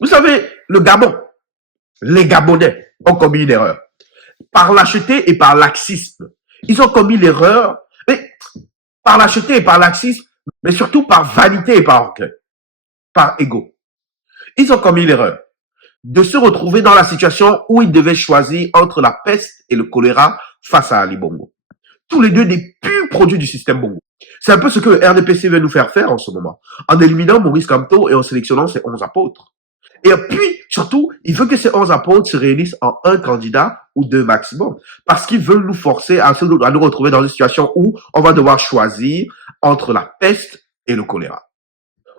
Vous savez, le Gabon, les Gabonais ont commis une erreur. Par lâcheté et par laxisme. Ils ont commis l'erreur, mais par lâcheté et par laxisme, mais surtout par vanité et par orgueil, par ego. Ils ont commis l'erreur de se retrouver dans la situation où ils devaient choisir entre la peste et le choléra face à Ali Bongo. Tous les deux des purs produits du système Bongo. C'est un peu ce que le RDPC veut nous faire faire en ce moment, en éliminant Maurice Kamto et en sélectionnant ses 11 apôtres. Et puis, surtout, il veut que ces 11 apôtres se réunissent en un candidat ou deux maximum. Parce qu'ils veulent nous forcer à nous retrouver dans une situation où on va devoir choisir entre la peste et le choléra.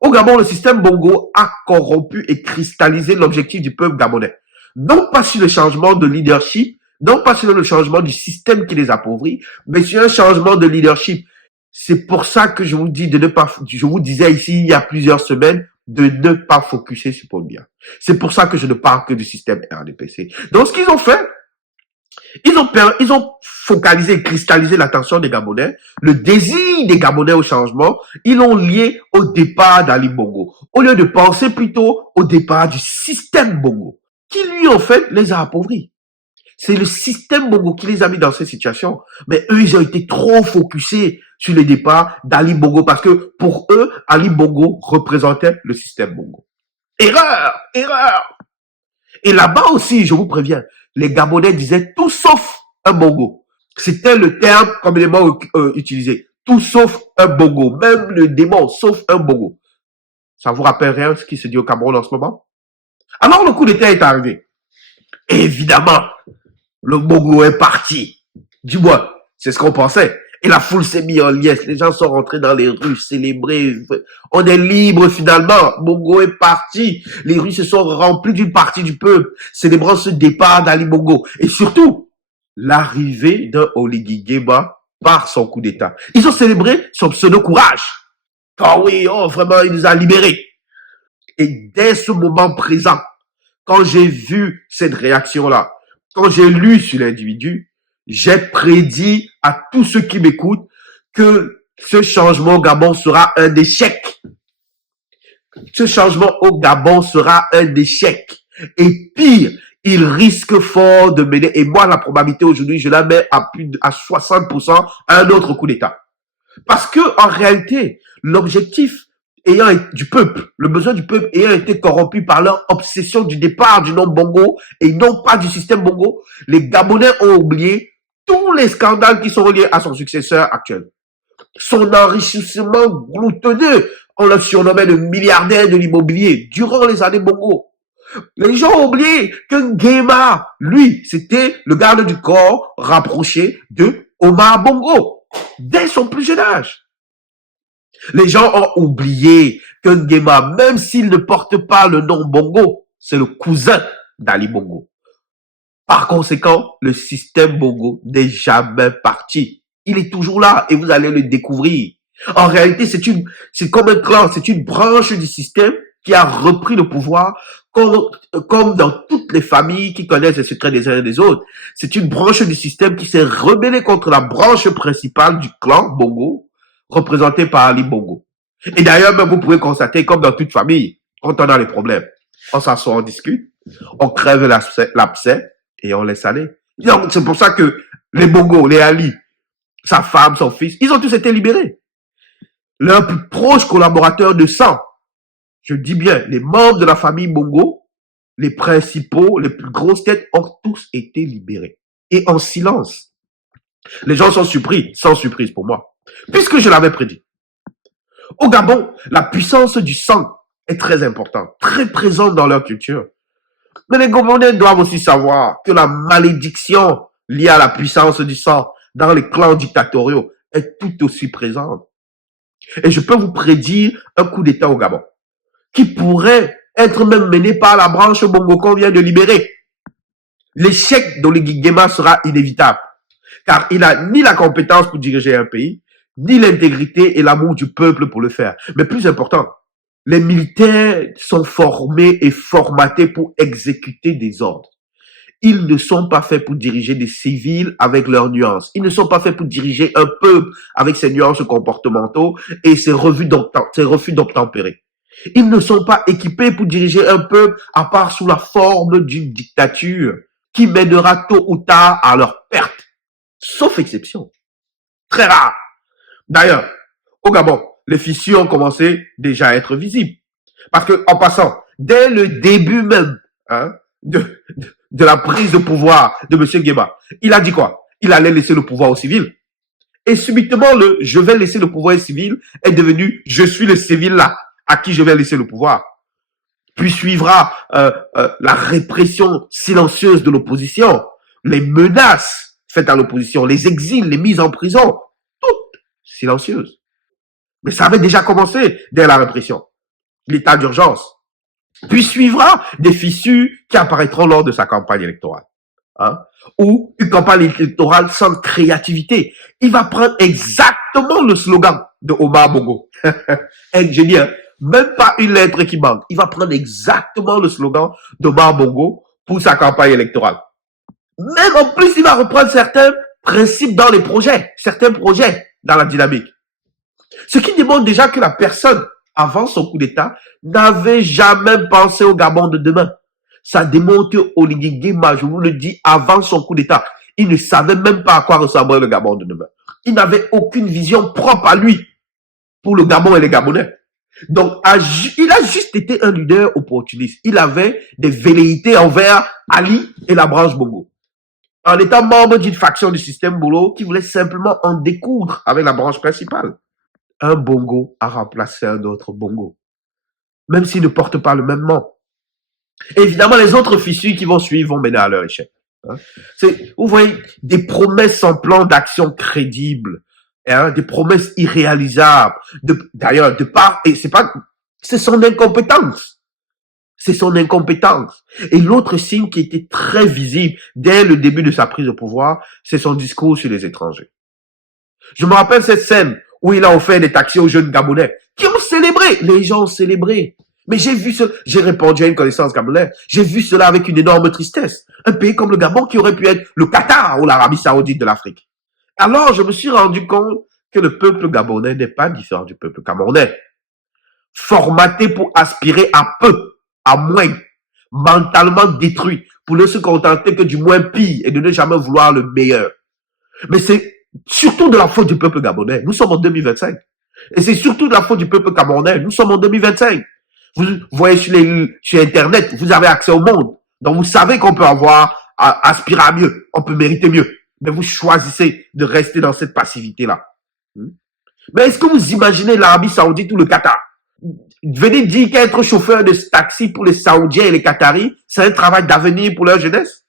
Au Gabon, le système Bongo a corrompu et cristallisé l'objectif du peuple gabonais. Non pas sur le changement de leadership, non pas sur le changement du système qui les appauvrit, mais sur un changement de leadership. C'est pour ça que je vous dis de ne pas, je vous disais ici il y a plusieurs semaines, de ne pas focuser sur Paul Biya. C'est pour ça que je ne parle que du système RDPC. Donc, ce qu'ils ont fait, ils ont focalisé et cristallisé l'attention des Gabonais, le désir des Gabonais au changement, ils l'ont lié au départ d'Ali Bongo, au lieu de penser plutôt au départ du système Bongo, qui lui, en fait, les a appauvris. C'est le système Bongo qui les a mis dans cette situation. Mais eux, ils ont été trop focusés sur le départ d'Ali Bongo parce que pour eux, Ali Bongo représentait le système Bongo. Erreur! Erreur! Et là-bas aussi, je vous préviens, les Gabonais disaient tout sauf un Bongo. C'était le terme communément utilisé. Tout sauf un Bongo. Même le démon, sauf un Bongo. Ça vous rappelle rien ce qui se dit au Cameroun en ce moment? Alors le coup d'État est arrivé. Et évidemment, le Bongo est parti. Du moins, c'est ce qu'on pensait. Et la foule s'est mise en liesse. Les gens sont rentrés dans les rues, célébrer. On est libre finalement. Bongo est parti. Les rues se sont remplies d'une partie du peuple, célébrant ce départ d'Ali Bongo. Et surtout, l'arrivée d'un Oligui Nguema par son coup d'État. Ils ont célébré son pseudo-courage. Oh oui, oh vraiment, il nous a libérés. Et dès ce moment présent, quand j'ai vu cette réaction-là, quand j'ai lu sur l'individu, j'ai prédit à tous ceux qui m'écoutent que ce changement au Gabon sera un échec. Ce changement au Gabon sera un échec. Et pire, il risque fort de mener, et moi la probabilité aujourd'hui, je la mets à plus à 60% à un autre coup d'État. Parce que en réalité, l'objectif du peuple, le besoin du peuple ayant été corrompu par leur obsession du départ du nom Bongo et non pas du système Bongo, les Gabonais ont oublié tous les scandales qui sont reliés à son successeur actuel. Son enrichissement gluttoneux, on le surnommait le milliardaire de l'immobilier durant les années Bongo. Les gens ont oublié que Nguema, lui, c'était le garde du corps rapproché de Omar Bongo dès son plus jeune âge. Les gens ont oublié que Nguema, même s'il ne porte pas le nom Bongo, c'est le cousin d'Ali Bongo. Par conséquent, le système Bongo n'est jamais parti. Il est toujours là et vous allez le découvrir. En réalité, c'est comme un clan, c'est une branche du système qui a repris le pouvoir comme dans toutes les familles qui connaissent les secrets des uns et des autres. C'est une branche du système qui s'est rebellée contre la branche principale du clan Bongo, représentée par Ali Bongo. Et d'ailleurs, même vous pouvez constater, comme dans toute famille, quand on a les problèmes, on s'assoit, on discute, on crève l'abcès et on laisse aller. Donc, c'est pour ça que les Bongo, les Ali, sa femme, son fils, ils ont tous été libérés. Leurs plus proches collaborateurs de sang, je dis bien, les membres de la famille Bongo, les principaux, les plus grosses têtes ont tous été libérés. Et en silence. Les gens sont surpris, sans surprise pour moi, puisque je l'avais prédit. Au Gabon, la puissance du sang est très importante, très présente dans leur culture. Mais les Gabonais doivent aussi savoir que la malédiction liée à la puissance du sang dans les clans dictatoriaux est tout aussi présente. Et je peux vous prédire un coup d'État au Gabon, qui pourrait être même mené par la branche Bongo qu'on vient de libérer. L'échec d'Oligui Nguema sera inévitable, car il n'a ni la compétence pour diriger un pays, ni l'intégrité et l'amour du peuple pour le faire. Mais plus important, les militaires sont formés et formatés pour exécuter des ordres. Ils ne sont pas faits pour diriger des civils avec leurs nuances. Ils ne sont pas faits pour diriger un peuple avec ses nuances comportementaux et ses refus d'obtempérer. Ils ne sont pas équipés pour diriger un peuple à part sous la forme d'une dictature qui mènera tôt ou tard à leur perte. Sauf exception. Très rare. D'ailleurs, au Gabon, les fissures ont commencé déjà à être visibles. Parce que, en passant, dès le début même de la prise de pouvoir de M. Guéba, il a dit quoi? Il allait laisser le pouvoir aux civils. Et subitement, le je vais laisser le pouvoir aux civils est devenu je suis le civil là, à qui je vais laisser le pouvoir. Puis suivra la répression silencieuse de l'opposition, les menaces faites à l'opposition, les exils, les mises en prison, toutes silencieuses. Mais ça avait déjà commencé dès la répression, l'état d'urgence. Puis suivra des fissures qui apparaîtront lors de sa campagne électorale. Hein, ou une campagne électorale sans créativité. Il va prendre exactement le slogan de Omar Bongo. Ingénieur, même pas une lettre qui manque. Il va prendre exactement le slogan d'Omar Bongo pour sa campagne électorale. Même en plus, il va reprendre certains principes dans les projets, certains projets dans la dynamique. Ce qui démontre déjà que la personne, avant son coup d'État, n'avait jamais pensé au Gabon de demain. Ça démontre que Oligui Nguema, je vous le dis, avant son coup d'État, il ne savait même pas à quoi ressemblerait le Gabon de demain. Il n'avait aucune vision propre à lui pour le Gabon et les Gabonais. Donc, il a juste été un leader opportuniste. Il avait des velléités envers Ali et la branche Bongo. En étant membre d'une faction du système Bolo qui voulait simplement en découdre avec la branche principale. Un Bongo a remplacé un autre Bongo. Même s'il ne porte pas le même nom. Et évidemment, les autres fissures qui vont suivre vont mener à leur échec. Hein. Vous voyez, des promesses sans plan d'action crédible, hein, des promesses irréalisables. D'ailleurs, de part, et c'est son incompétence. C'est son incompétence. Et l'autre signe qui était très visible dès le début de sa prise de pouvoir, c'est son discours sur les étrangers. Je me rappelle cette scène où il a offert des taxis aux jeunes Gabonais qui ont célébré. Les gens ont célébré. Mais j'ai répondu à une connaissance gabonaise, j'ai vu cela avec une énorme tristesse. Un pays comme le Gabon qui aurait pu être le Qatar ou l'Arabie Saoudite de l'Afrique. Alors, je me suis rendu compte que le peuple gabonais n'est pas différent du peuple camerounais. Formaté pour aspirer à peu, à moins, mentalement détruit, pour ne se contenter que du moins pire et de ne jamais vouloir le meilleur. Mais c'est surtout de la faute du peuple gabonais. Nous sommes en 2025. Et c'est surtout de la faute du peuple camerounais. Nous sommes en 2025. Vous voyez sur Internet, vous avez accès au monde. Donc vous savez qu'on peut aspirer à mieux, on peut mériter mieux. Mais vous choisissez de rester dans cette passivité-là. Mais est-ce que vous imaginez l'Arabie Saoudite ou le Qatar? Venez dire qu'être chauffeur de taxi pour les Saoudiens et les Qataris, c'est un travail d'avenir pour leur jeunesse?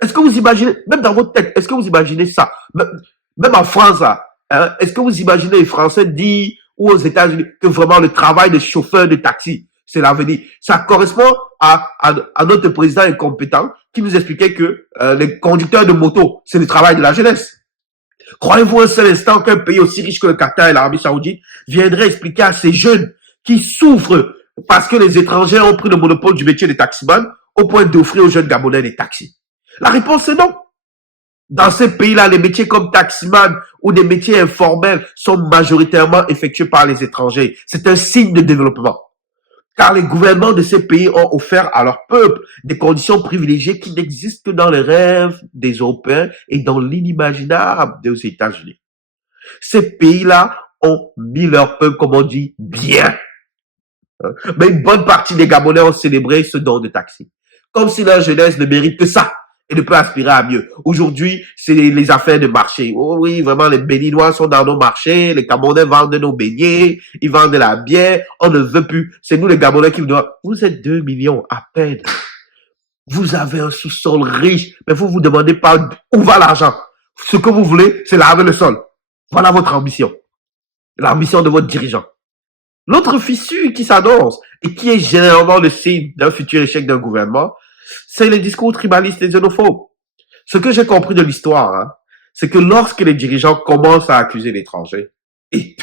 Est-ce que vous imaginez, même dans votre tête, est-ce que vous imaginez ça? Même en France, hein, est-ce que vous imaginez les Français dire ou aux États-Unis que vraiment le travail de chauffeur de taxi, c'est l'avenir? Ça correspond à notre président incompétent qui nous expliquait que les conducteurs de moto, c'est le travail de la jeunesse. Croyez-vous un seul instant qu'un pays aussi riche que le Qatar et l'Arabie Saoudite viendrait expliquer à ces jeunes qui souffrent parce que les étrangers ont pris le monopole du métier de taximan au point d'offrir aux jeunes Gabonais des taxis? La réponse est non. Dans ces pays-là, les métiers comme taximan ou des métiers informels sont majoritairement effectués par les étrangers. C'est un signe de développement. Car les gouvernements de ces pays ont offert à leur peuple des conditions privilégiées qui n'existent que dans les rêves des Européens et dans l'inimaginable des États-Unis. Ces pays-là ont mis leur peuple, comme on dit, bien. Mais une bonne partie des Gabonais ont célébré ce don de taxi. Comme si leur jeunesse ne mérite que ça et ne peut aspirer à mieux. Aujourd'hui, c'est les affaires de marché. Oh oui, vraiment, les Béninois sont dans nos marchés, les Camerounais vendent nos beignets, ils vendent de la bière, on ne veut plus. C'est nous les Gabonais qui vous disons, vous êtes 2 millions à peine. Vous avez un sous-sol riche, mais vous vous demandez pas où va l'argent. Ce que vous voulez, c'est laver le sol. Voilà votre ambition. L'ambition de votre dirigeant. L'autre fissure qui s'annonce et qui est généralement le signe d'un futur échec d'un gouvernement, c'est les discours tribalistes et xénophobes. Ce que j'ai compris de l'histoire, hein, c'est que lorsque les dirigeants commencent à accuser l'étranger et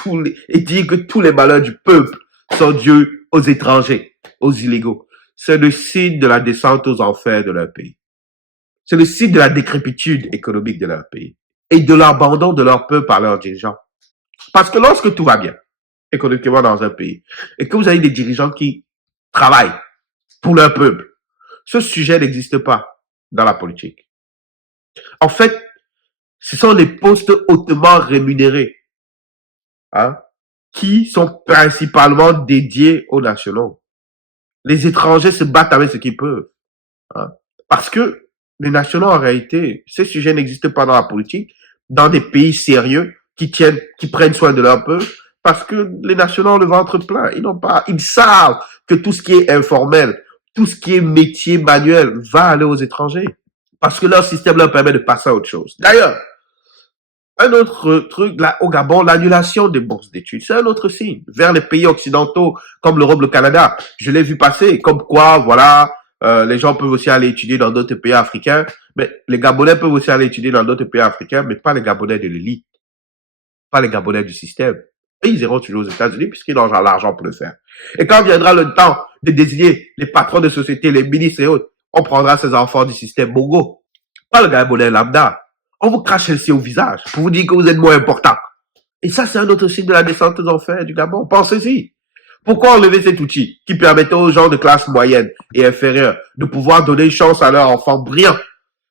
dire que tous les malheurs du peuple sont dus aux étrangers, aux illégaux, c'est le signe de la descente aux enfers de leur pays. C'est le signe de la décrépitude économique de leur pays et de l'abandon de leur peuple par leurs dirigeants. Parce que lorsque tout va bien, économiquement dans un pays, et que vous avez des dirigeants qui travaillent pour leur peuple, ce sujet n'existe pas dans la politique. En fait, ce sont les postes hautement rémunérés, hein, qui sont principalement dédiés aux nationaux. Les étrangers se battent avec ce qu'ils peuvent, hein, parce que les nationaux, en réalité, ces sujets n'existent pas dans la politique, dans des pays sérieux qui prennent soin de leur peuple, parce que les nationaux ont le ventre plein. Ils savent que tout ce qui est informel, tout ce qui est métier manuel va aller aux étrangers, parce que leur système leur permet de passer à autre chose. D'ailleurs, un autre truc, là, au Gabon, l'annulation des bourses d'études, c'est un autre signe. Vers les pays occidentaux, comme l'Europe, le Canada, je l'ai vu passer, comme quoi, voilà, les gens peuvent aussi aller étudier dans d'autres pays africains, mais les Gabonais peuvent aussi aller étudier dans d'autres pays africains, mais pas les Gabonais de l'élite, pas les Gabonais du système. Et ils iront toujours aux États-Unis puisqu'ils ont l'argent pour le faire. Et quand viendra le temps de désigner les patrons de société, les ministres et autres, on prendra ces enfants du système Bongo, pas le Gabonais lambda. On vous crache celle-ci au visage pour vous dire que vous êtes moins important. Et ça, c'est un autre signe de la descente aux enfers du Gabon. Pensez-y. Pourquoi enlever cet outil qui permettait aux gens de classe moyenne et inférieure de pouvoir donner une chance à leurs enfants brillants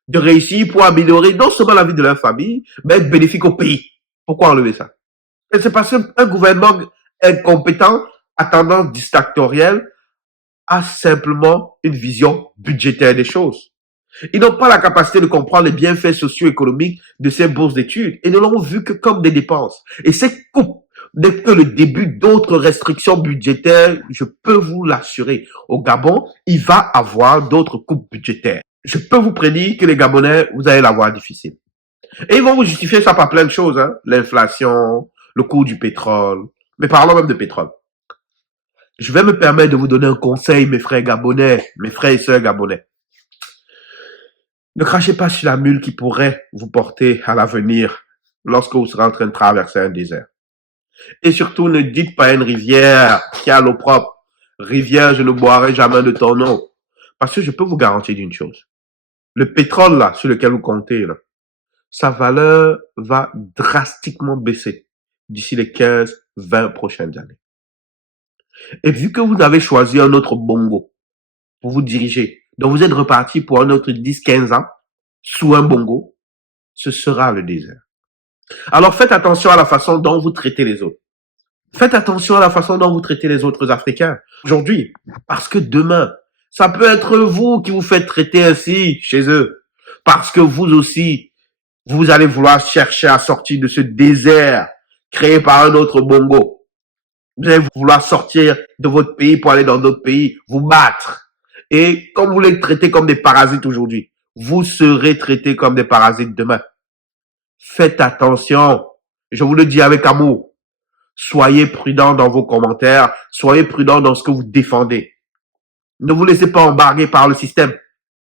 de réussir pour améliorer non seulement la vie de leur famille, mais être bénéfique au pays? Pourquoi enlever ça? Et c'est parce qu'un gouvernement incompétent à tendance dictatorielle a simplement une vision budgétaire des choses. Ils n'ont pas la capacité de comprendre les bienfaits socio-économiques de ces bourses d'études et ne l'ont vu que comme des dépenses. Et ces coupes n'est que le début d'autres restrictions budgétaires, je peux vous l'assurer. Au Gabon, il va avoir d'autres coupes budgétaires. Je peux vous prédire que les Gabonais, vous allez l'avoir difficile. Et ils vont vous justifier ça par plein de choses, hein. L'inflation, le coût du pétrole. Mais parlons même de pétrole. Je vais me permettre de vous donner un conseil, mes frères gabonais, mes frères et sœurs gabonais. Ne crachez pas sur la mule qui pourrait vous porter à l'avenir lorsque vous serez en train de traverser un désert. Et surtout, ne dites pas à une rivière qui a l'eau propre, rivière, je ne boirai jamais de ton eau. Parce que je peux vous garantir d'une chose. Le pétrole, là, sur lequel vous comptez, là, sa valeur va drastiquement baisser d'ici les 15-20 prochaines années. Et vu que vous avez choisi un autre bongo pour vous diriger, donc vous êtes reparti pour un autre 10-15 ans sous un bongo, ce sera le désert. Alors faites attention à la façon dont vous traitez les autres. Faites attention à la façon dont vous traitez les autres Africains aujourd'hui, parce que demain, ça peut être vous qui vous faites traiter ainsi chez eux, parce que vous aussi, vous allez vouloir chercher à sortir de ce désert créé par un autre bongo. Vous allez vouloir sortir de votre pays pour aller dans d'autres pays, vous battre. Et comme vous les traitez comme des parasites aujourd'hui, vous serez traités comme des parasites demain. Faites attention. Je vous le dis avec amour. Soyez prudents dans vos commentaires. Soyez prudents dans ce que vous défendez. Ne vous laissez pas embarquer par le système.